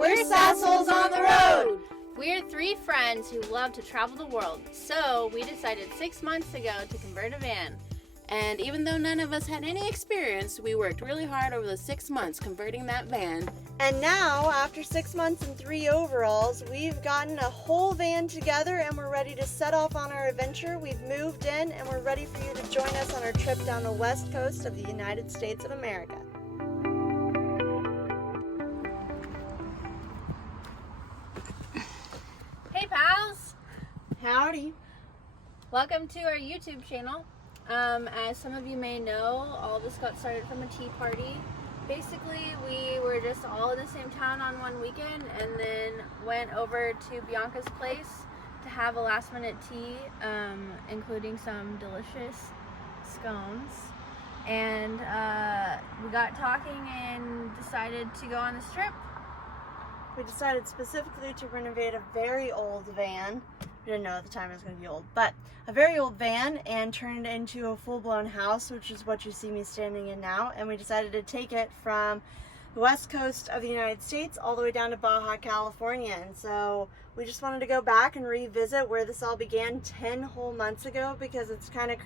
We're Sassholes on the Road! We're three friends who love to travel the world, so we decided 6 months ago to convert a van. And even though none of us had any experience, we worked really hard over the 6 months converting that van. And now, after 6 months and 3 overalls, we've gotten a whole van together and we're ready to set off on our adventure. We've moved in and we're ready for you to join us on our trip down the west coast of the United States of America. Hey pals! Howdy. Welcome to our YouTube channel. As some of you may know, all of this got started from a tea party. Basically, we were just all in the same town on one weekend and then went over to Bianca's place to have a last minute tea, including some delicious scones. And we got talking and decided to go on this trip. We decided specifically to renovate a very old van. We didn't know at the time it was going to be old, but a very old van and turn it into a full-blown house, which is what you see me standing in now. And we decided to take it from the west coast of the United States all the way down to Baja, California. And so we just wanted to go back and revisit where this all began 10 whole months ago, because it's kind of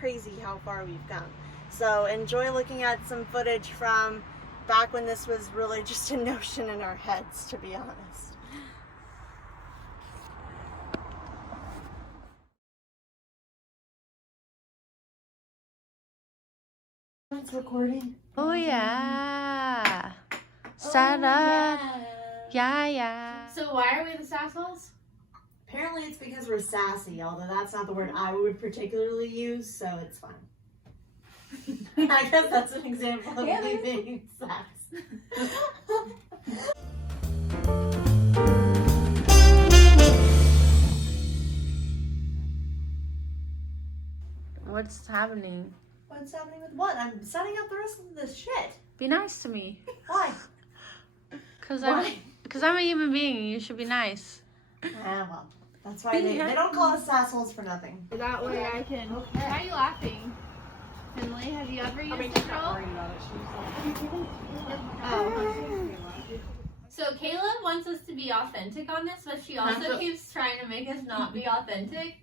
crazy how far we've come. So enjoy looking at some footage from back when this was really just a notion in our heads, to be honest. It's recording. Oh yeah! Start up! Yeah. So why are we the Sassholes? Apparently it's because we're sassy, although that's not the word I would particularly use, so it's fine. I guess that's an example of me being sass. What's happening? What's happening with what? I'm setting up the rest of this shit. Be nice to me. Why? Because I'm a human being and you should be nice. Well, that's why they don't call us sassholes for nothing. That way I can... Why are you laughing? Finley, have you ever used a drill? So Kayla wants us to be authentic on this, but she also keeps trying to make us not be authentic.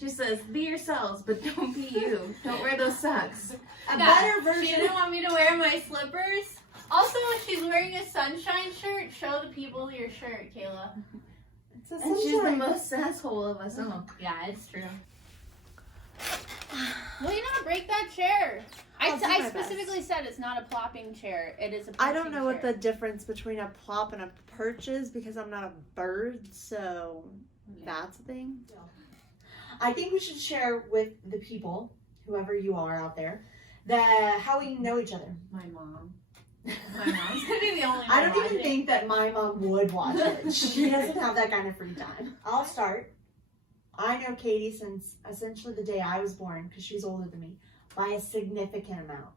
She says, be yourselves, but don't be you. Don't wear those socks. Better version. She didn't want me to wear my slippers. Also, if she's wearing a sunshine shirt, show the people your shirt, Kayla. And she's the most asshole of us all. Yeah, it's true. Will you not break that chair? I specifically said it's not a plopping chair. It is a perching I don't know chair. what the difference between a plop and a perch is, because I'm not a bird, so that's a thing. I think we should share with the people, whoever you are out there, how we know each other. My mom. My mom's gonna be the only one I don't even watching. think that my mom would watch it. She doesn't have that kind of free time. I'll start. I know Katie since essentially the day I was born, because she's older than me, by a significant amount.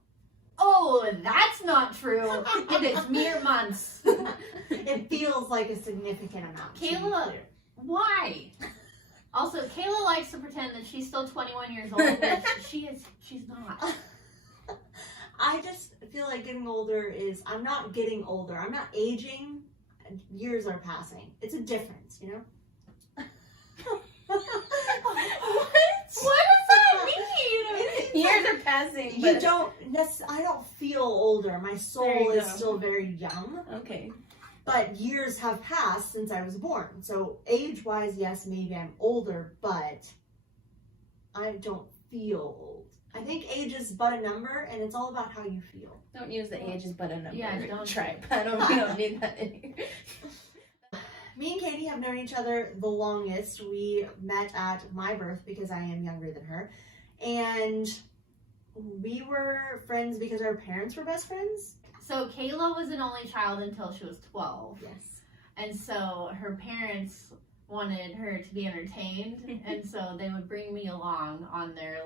Oh, that's not true. It is mere months. It feels like a significant amount. Kayla, why? Also, Kayla likes to pretend that she's still 21 years old, but she's not. I just feel like getting older is, I'm not getting older. I'm not aging. Years are passing. It's a difference, you know? What? What does that mean? Years are passing. You don't, I don't feel older. My soul is still very young. Okay. But years have passed since I was born. So age-wise, yes, maybe I'm older, but I don't feel old. I think age is but a number, and it's all about how you feel. Don't use the age as but a number. Yeah, don't try. We don't need that in here. Me and Katie have known each other the longest. We met at my birth because I am younger than her. And we were friends because our parents were best friends. So Kayla was an only child until she was 12. Yes. And so her parents wanted her to be entertained, and so they would bring me along on their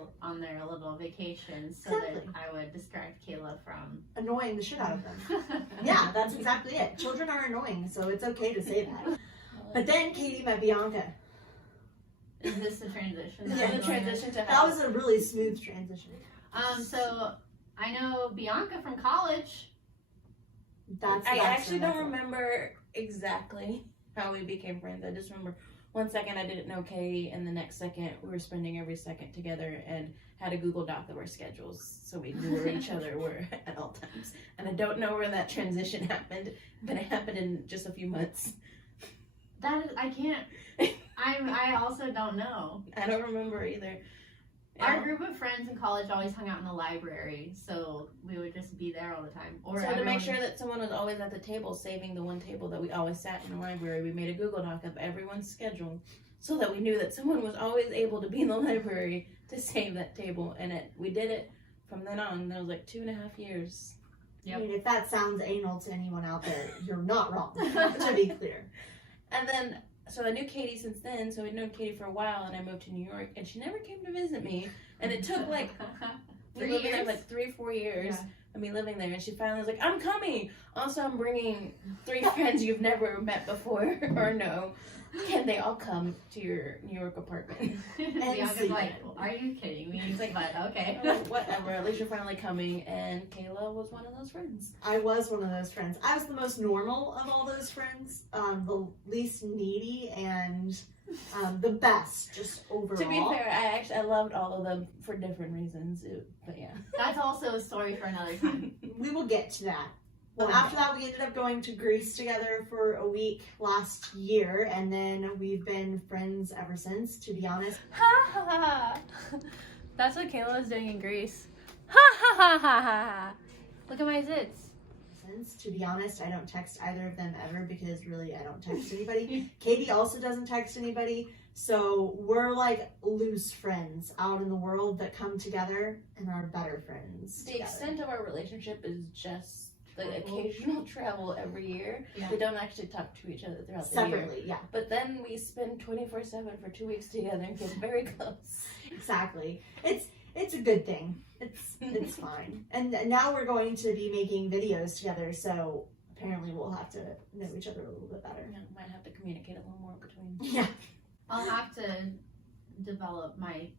little vacations so that I would distract Kayla from annoying the shit out of them. Yeah, that's exactly it. Children are annoying, so it's okay to say that. But then Katie met Bianca. Is this the transition? Yeah, the transition to that was a really smooth transition. So I know Bianca from college. That's I actually don't remember exactly how we became friends. I just remember one second I didn't know Katie, and the next second we were spending every second together and had a Google Doc of our schedules so we knew where each other were at all times. And I don't know where that transition happened, but it happened in just a few months. That is, I can't. I also don't know. I don't remember either. Our group of friends in college always hung out in the library, so we would just be there all the time. Or so to make sure that someone was always at the table, saving the one table that we always sat in the library, we made a Google Doc of everyone's schedule so that we knew that someone was always able to be in the library to save that table. And we did it from then on. That was like 2.5 years. I mean, if that sounds anal to anyone out there, you're not wrong, to be clear. And then, so I knew Katie since then, so I'd known Katie for a while, and I moved to New York, and she never came to visit me. And it took like, we lived there like 3 or 4 years of me living there, and she finally was like, I'm coming! Also, I'm bringing 3 friends you've never met before, or no. Can they all come to your New York apartment? And Bianca's like, are you kidding me? He's like, but okay. Whatever, at least you're finally coming, and Kayla was one of those friends. I was one of those friends. I was the most normal of all those friends, the least needy, and the best, just overall. To be fair, I loved all of them for different reasons, but yeah. That's also a story for another time. We will get to that. Well, after that, we ended up going to Greece together for a week last year, and then we've been friends ever since, to be honest. Ha ha ha. That's what Kayla was doing in Greece. Ha ha ha ha ha. Look at my zits. To be honest, I don't text either of them ever because really I don't text anybody. Katie also doesn't text anybody. So we're like loose friends out in the world that come together and are better friends. The extent of our relationship is just the occasional travel every year. Yeah. We don't actually talk to each other throughout the year. Separately, yeah. But then we spend 24/7 for 2 weeks together and get very close. Exactly. It's a good thing. It's fine. And now we're going to be making videos together, so apparently we'll have to know each other a little bit better. Yeah, might have to communicate a little more between. Yeah. I'll have to develop my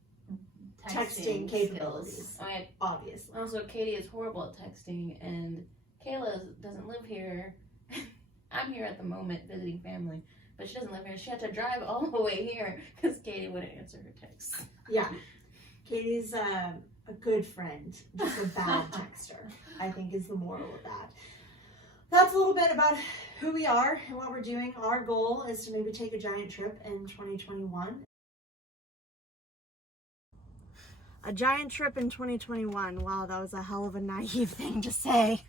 Texting capabilities. Oh, yeah. Obviously. Also, Katie is horrible at texting, and Kayla doesn't live here. I'm here at the moment visiting family, but she doesn't live here. She had to drive all the way here because Katie wouldn't answer her texts. Yeah. Katie's a good friend, just a bad texter, I think is the moral of that. That's a little bit about who we are and what we're doing. Our goal is to maybe take a giant trip in 2021. A giant trip in 2021. Wow, that was a hell of a naive thing to say.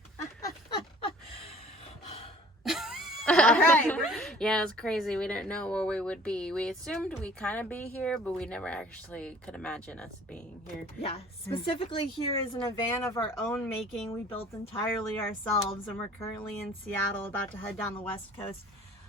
All right. Yeah, it was crazy. We didn't know where we would be. We assumed we'd kind of be here, but we never actually could imagine us being here. Yeah, specifically here is in a van of our own making. We built entirely ourselves, and we're currently in Seattle, about to head down the west coast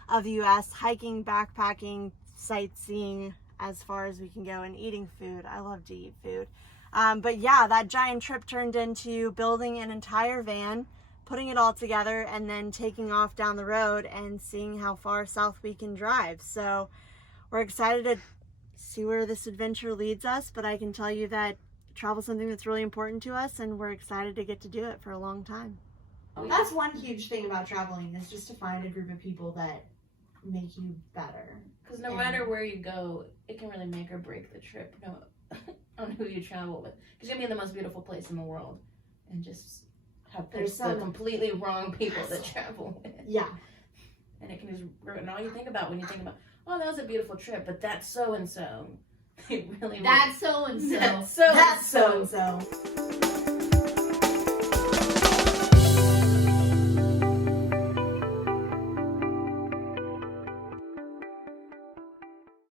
of the U.S., hiking, backpacking, sightseeing as far as we can go, and eating food. I love to eat food. But yeah, that giant trip turned into building an entire van, putting it all together, and then taking off down the road and seeing how far south we can drive. So we're excited to see where this adventure leads us, but I can tell you that travel is something that's really important to us, and we're excited to get to do it for a long time. That's one huge thing about traveling, is just to find a group of people that make you better. Because no matter where you go, it can really make or break the trip on who you travel with. Because you'll be in the most beautiful place in the world and just have picked the completely wrong people that travel with. Yeah. And it can just ruin all you think about when you think about, oh, that was a beautiful trip, but that's so-and-so. It really That's so-and-so. That's so-and-so. That's so-and-so.